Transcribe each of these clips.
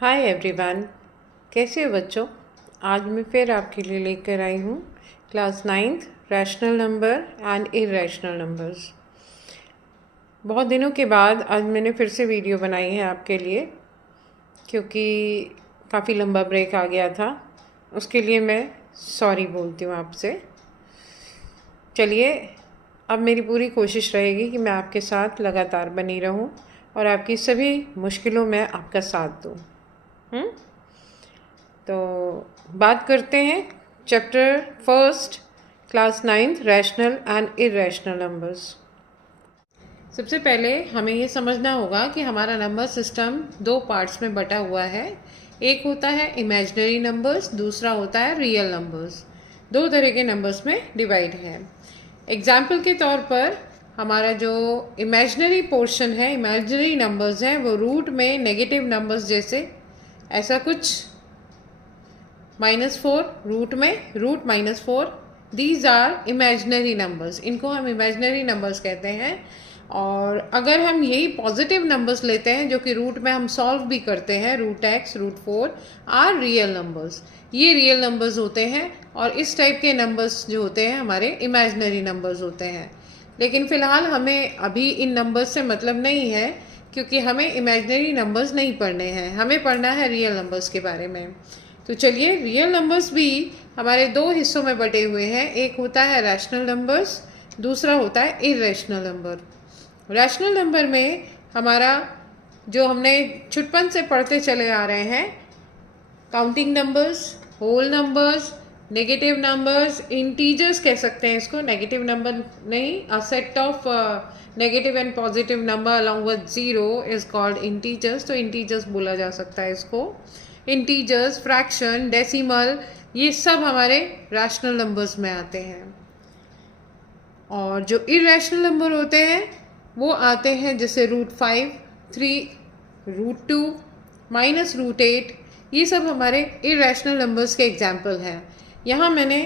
Hi everyone, कैसे हो बच्चों। आज मैं फिर आपके लिए लेकर आई हूँ class 9th rational number and irrational numbers. बहुत दिनों के बाद आज मैंने फिर से वीडियो बनाई है आपके लिए, क्योंकि काफ़ी लंबा ब्रेक आ गया था। उसके लिए मैं सॉरी बोलती हूँ आपसे। चलिए, अब मेरी पूरी कोशिश रहेगी कि मैं आपके साथ लगातार बनी रहूँ और आपकी सभी मुश्किलों में आपका साथ दूँ। तो बात करते हैं chapter first, class 9th rational and irrational numbers. सबसे पहले हमें ये समझना होगा कि हमारा नंबर सिस्टम दो पार्ट्स में बटा हुआ है। एक होता है इमेजिनरी नंबर्स, दूसरा होता है रियल नंबर्स। दो तरह के नंबर्स में डिवाइड है। एग्जाम्पल के तौर पर हमारा जो इमेजिनरी पोर्शन है, इमेजिनरी नंबर्स हैं, वो रूट में नेगेटिव नंबर्स जैसे ऐसा कुछ -4 रूट में root -4, these are imaginary numbers. इनको हम इमेजिनरी नंबर्स कहते हैं। और अगर हम यही पॉजिटिव नंबर्स लेते हैं जो कि रूट में हम सॉल्व भी करते हैं, √x, √4 आर रियल नंबर्स। ये रियल नंबर्स होते हैं और इस टाइप के नंबर्स जो होते हैं हमारे इमेजिनरी नंबर्स होते हैं। लेकिन फ़िलहाल हमें अभी इन नंबर्स से मतलब नहीं है, क्योंकि हमें इमेजिनरी नंबर्स नहीं पढ़ने हैं, हमें पढ़ना है रियल नंबर्स के बारे में। तो चलिए, रियल नंबर्स भी हमारे दो हिस्सों में बटे हुए हैं। एक होता है रैशनल नंबर्स, दूसरा होता है इरेशनल नंबर। रैशनल नंबर में हमारा जो हमने छुटपन से पढ़ते चले आ रहे हैं, counting numbers, whole numbers, negative numbers, integers कह सकते हैं इसको, नेगेटिव नंबर नहीं, a set of negative and positive number along with zero is called integers. तो इंटीजर्स बोला जा सकता है इसको। इंटीजर्स, फ्रैक्शन, डेसिमल, ये सब हमारे रैशनल नंबर्स में आते हैं। और जो इरेशनल नंबर होते हैं वो आते हैं जैसे √5, 3, √2, -√8। ये सब हमारे इरेशनल नंबर्स के एग्जाम्पल हैं। यहाँ मैंने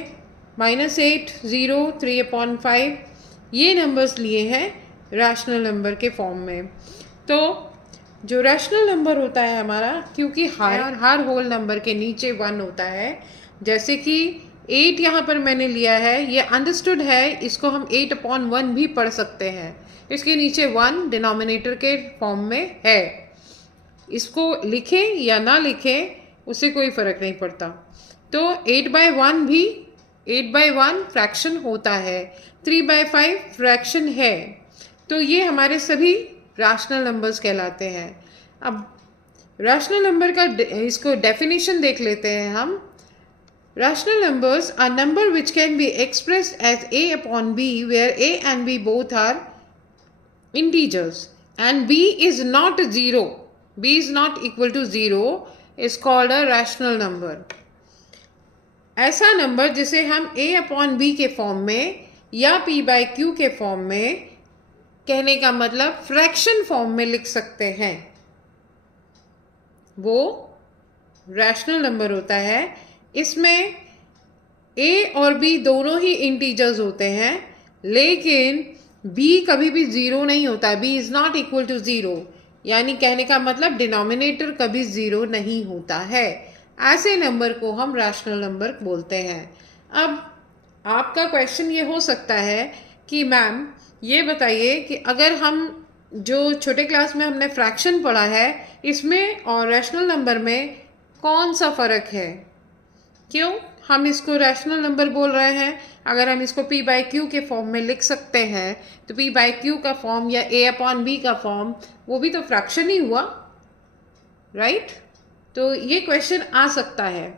-8, 0, 3/5 ये नंबर्स लिए हैं रैशनल नंबर के फॉर्म में। तो जो रैशनल नंबर होता है हमारा, क्योंकि हर होल नंबर के नीचे 1 होता है, जैसे कि 8 यहाँ पर मैंने लिया है, ये अंडरस्टूड है, इसको हम 8/1 भी पढ़ सकते हैं। इसके नीचे 1 डिनोमिनेटर के फॉर्म में है। इसको लिखें या ना लिखें उससे कोई फ़र्क नहीं पड़ता। तो 8/1 भी 8/1 फ्रैक्शन होता है, 3/5 फ्रैक्शन है। तो ये हमारे सभी रैशनल नंबर्स कहलाते हैं। अब रैशनल नंबर का इसको डेफिनेशन देख लेते हैं हम। Rational numbers are number which can be expressed as a/b, where a and b both are integers and b is not 0. b is not equal to 0 is called a rational number. ऐसा number जिसे हम a/b के form में या p/q के form में, कहने का मतलब फ्रैक्शन फॉर्म में लिख सकते हैं, वो रैशनल नंबर होता है। इसमें a और b दोनों ही इंटीजर्स होते हैं, लेकिन b कभी भी 0 नहीं होता। b is not equal to 0, यानी कहने का मतलब डिनोमिनेटर कभी 0 नहीं होता है। ऐसे नंबर को हम रैशनल नंबर बोलते हैं। अब आपका क्वेश्चन ये हो सकता है कि मैम ये बताइए कि अगर हम जो छोटे क्लास में हमने फ्रैक्शन पढ़ा है, इसमें और रैशनल नंबर में कौन सा फ़र्क है, क्यों हम इसको रैशनल नंबर बोल रहे हैं? अगर हम इसको p/q के फॉर्म में लिख सकते हैं, तो p/q का फॉर्म या a/b का फॉर्म, वो भी तो फ्रैक्शन ही हुआ, राइट? तो ये क्वेश्चन आ सकता है।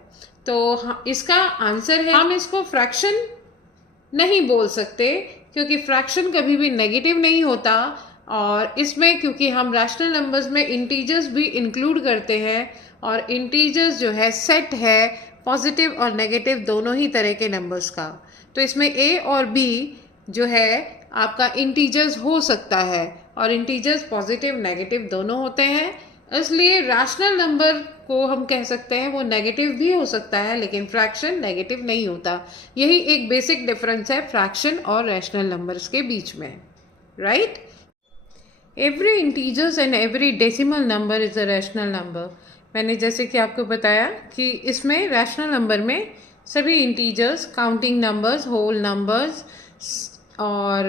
तो इसका आंसर है, हम इसको फ्रैक्शन नहीं बोल सकते, क्योंकि फ्रैक्शन कभी भी नेगेटिव नहीं होता। और इसमें क्योंकि हम रैशनल नंबर्स में इंटीजर्स भी इंक्लूड करते हैं, और इंटीजर्स जो है सेट है पॉजिटिव और नेगेटिव दोनों ही तरह के नंबर्स का, तो इसमें a और b जो है आपका इंटीजर्स हो सकता है, और इंटीजर्स पॉजिटिव नेगेटिव दोनों होते हैं। इसलिए रैशनल नंबर को हम कह सकते हैं वो नेगेटिव भी हो सकता है, लेकिन फ्रैक्शन नेगेटिव नहीं होता। यही एक बेसिक डिफरेंस है फ्रैक्शन और रैशनल नंबर्स के बीच में, right? Every integers and every decimal number is a rational number. मैंने जैसे कि आपको बताया कि इसमें रैशनल नंबर में सभी integers, counting numbers, whole numbers और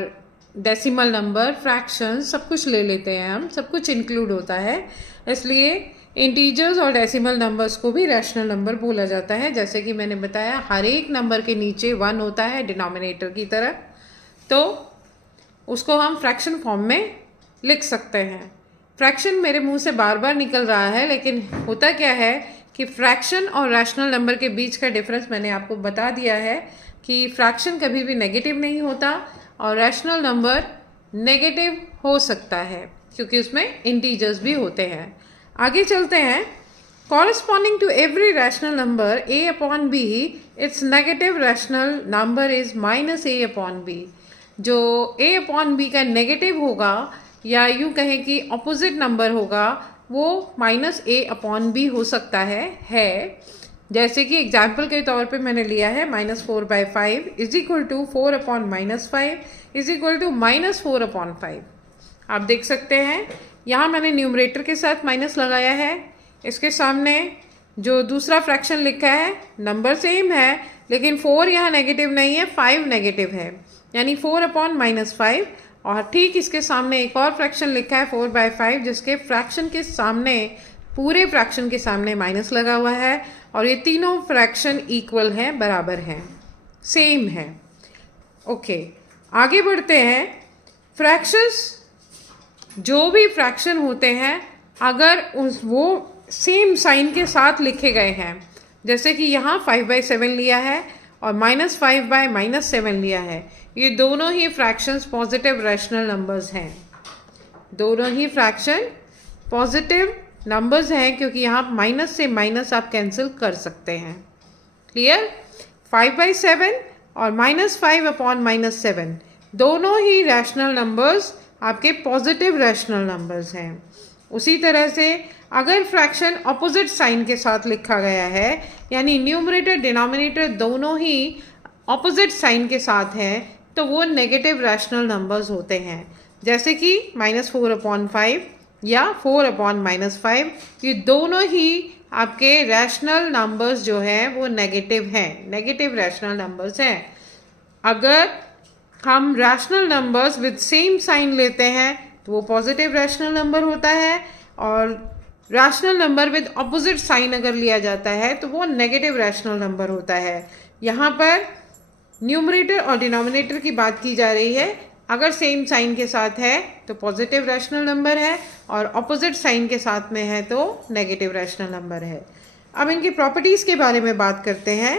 डेसिमल नंबर, फ्रैक्शन सब कुछ ले लेते हैं हम, सब कुछ इंक्लूड होता है। इसलिए इंटीजर्स और डेसिमल नंबर्स को भी रैशनल नंबर बोला जाता है। जैसे कि मैंने बताया हर एक नंबर के नीचे 1 होता है डिनोमिनेटर की तरह, तो उसको हम फ्रैक्शन फॉर्म में लिख सकते हैं। फ्रैक्शन मेरे मुंह से बार बार निकल रहा है, लेकिन होता क्या है कि फ्रैक्शन और रैशनल नंबर के बीच का डिफरेंस मैंने आपको बता दिया है कि फ्रैक्शन कभी भी नेगेटिव नहीं होता और रैशनल नंबर नेगेटिव हो सकता है क्योंकि उसमें इंटीजर्स भी होते हैं। आगे चलते हैं। Corresponding to every rational number a upon b, it's negative rational number is -a upon b। जो a अपॉन b का नेगेटिव होगा या यूँ कहें कि ऑपोजिट नंबर होगा वो -a अपॉन b हो सकता है। जैसे कि एग्जाम्पल के तौर पे मैंने लिया है -4/5 is equal to 4 upon -5 is equal to -4 upon 5। आप देख सकते हैं यहाँ मैंने न्यूमरेटर के साथ माइनस लगाया है, इसके सामने जो दूसरा फ्रैक्शन लिखा है नंबर सेम है लेकिन 4 यहाँ नेगेटिव नहीं है, 5 नेगेटिव है, यानी 4 अपॉन -5। और ठीक इसके सामने एक और फ्रैक्शन लिखा है 4/5 जिसके फ्रैक्शन के सामने, पूरे फ्रैक्शन के सामने माइनस लगा हुआ है और ये तीनों फ्रैक्शन इक्वल हैं, बराबर हैं, सेम है। ओके, आगे बढ़ते हैं। फ्रैक्शंस, जो भी फ्रैक्शन होते हैं अगर वो सेम साइन के साथ लिखे गए हैं, जैसे कि यहाँ 5/7 लिया है और -5/-7 लिया है, ये दोनों ही फ्रैक्शंस पॉजिटिव रैशनल नंबर्स हैं। दोनों ही फ्रैक्शन पॉजिटिव नंबर्स हैं क्योंकि यहाँ माइनस से माइनस आप कैंसिल कर सकते हैं। क्लियर? 5/7 और -5 अपॉन -7 दोनों ही रैशनल नंबर्स आपके पॉजिटिव रैशनल नंबर्स हैं। उसी तरह से अगर फ्रैक्शन ऑपोजिट साइन के साथ लिखा गया है, यानी न्यूमरेटर डिनोमिनेटर दोनों ही ऑपोजिट साइन के साथ हैं, तो वो नेगेटिव रैशनल नंबर्स होते हैं। जैसे कि -4 अपॉन 5 या 4 अपॉन -5, ये दोनों ही आपके रैशनल नंबर्स जो हैं वो नेगेटिव हैं, नेगेटिव रैशनल नंबर्स हैं। अगर हम rational numbers with same sign लेते हैं तो वो पॉजिटिव रैशनल नंबर होता है, और rational number with opposite sign अगर लिया जाता है तो वो नेगेटिव रैशनल नंबर होता है। यहाँ पर न्यूमरेटर और डिनोमिनेटर की बात की जा रही है। अगर सेम साइन के साथ है तो पॉजिटिव रैशनल नंबर है और ऑपोजिट साइन के साथ में है तो नेगेटिव रैशनल नंबर है। अब इनकी प्रॉपर्टीज़ के बारे में बात करते हैं।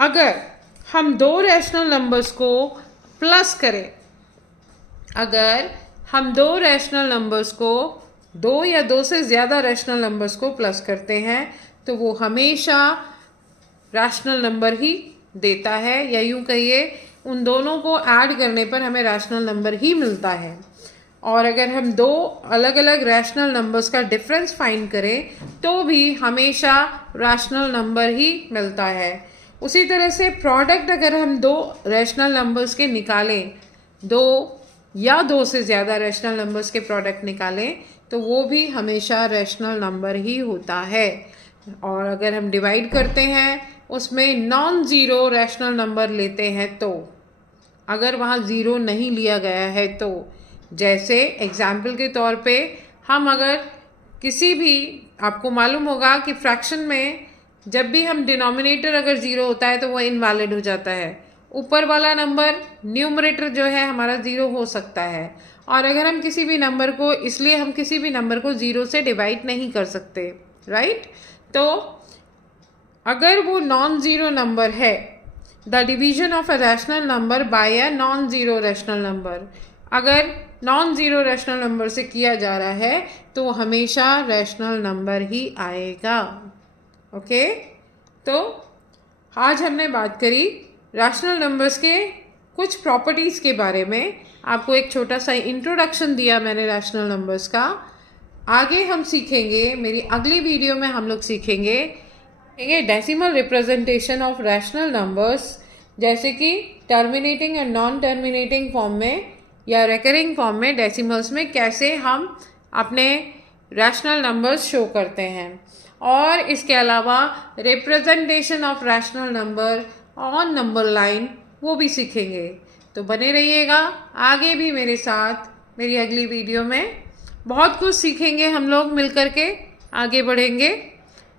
अगर हम दो रैशनल नंबर्स को प्लस करें, अगर हम दो रैशनल नंबर्स को, दो या दो से ज़्यादा रैशनल नंबर्स को प्लस करते हैं तो वो हमेशा रैशनल नंबर ही देता है, या यूँ कहिए उन दोनों को ऐड करने पर हमें रैशनल नंबर ही मिलता है। और अगर हम दो अलग अलग रैशनल नंबर्स का डिफरेंस फाइंड करें तो भी हमेशा रैशनल नंबर ही मिलता है। उसी तरह से प्रोडक्ट अगर हम दो रैशनल नंबर्स के निकालें, दो या दो से ज़्यादा रैशनल नंबर्स के प्रोडक्ट निकालें तो वो भी हमेशा रैशनल नंबर ही होता है। और अगर हम डिवाइड करते हैं उसमें नॉन ज़ीरो रैशनल नंबर लेते हैं तो, अगर वहाँ ज़ीरो नहीं लिया गया है तो, जैसे एग्जाम्पल के तौर पे हम अगर किसी भी, आपको मालूम होगा कि फ्रैक्शन में जब भी हम डिनोमिनेटर अगर ज़ीरो होता है तो वो इनवैलिड हो जाता है। ऊपर वाला नंबर न्यूमरेटर जो है हमारा ज़ीरो हो सकता है, और अगर हम किसी भी नंबर को, इसलिए हम किसी भी नंबर को ज़ीरो से डिवाइड नहीं कर सकते, राइट? तो अगर वो नॉन ज़ीरो नंबर है, the division of a rational number by a non zero rational number, अगर नॉन ज़ीरो रैशनल नंबर से किया जा रहा है तो हमेशा रैशनल नंबर ही आएगा। ओके, तो आज हमने बात करी रैशनल नंबर्स के कुछ प्रॉपर्टीज़ के बारे में। आपको एक छोटा सा इंट्रोडक्शन दिया मैंने रैशनल नंबर्स का। आगे हम सीखेंगे, मेरी अगली वीडियो में हम लोग सीखेंगे decimal representation of rational numbers, जैसे कि terminating and non terminating form में या रेकरिंग फॉर्म में डेसिमल्स में कैसे हम अपने रैशनल नंबर्स शो करते हैं। और इसके अलावा representation of rational number on number line वो भी सीखेंगे। तो बने रहिएगा आगे भी मेरे साथ। मेरी अगली वीडियो में बहुत कुछ सीखेंगे, हम लोग मिल कर के आगे बढ़ेंगे।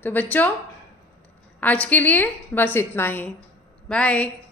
तो बच्चों आज के लिए बस इतना ही। बाय।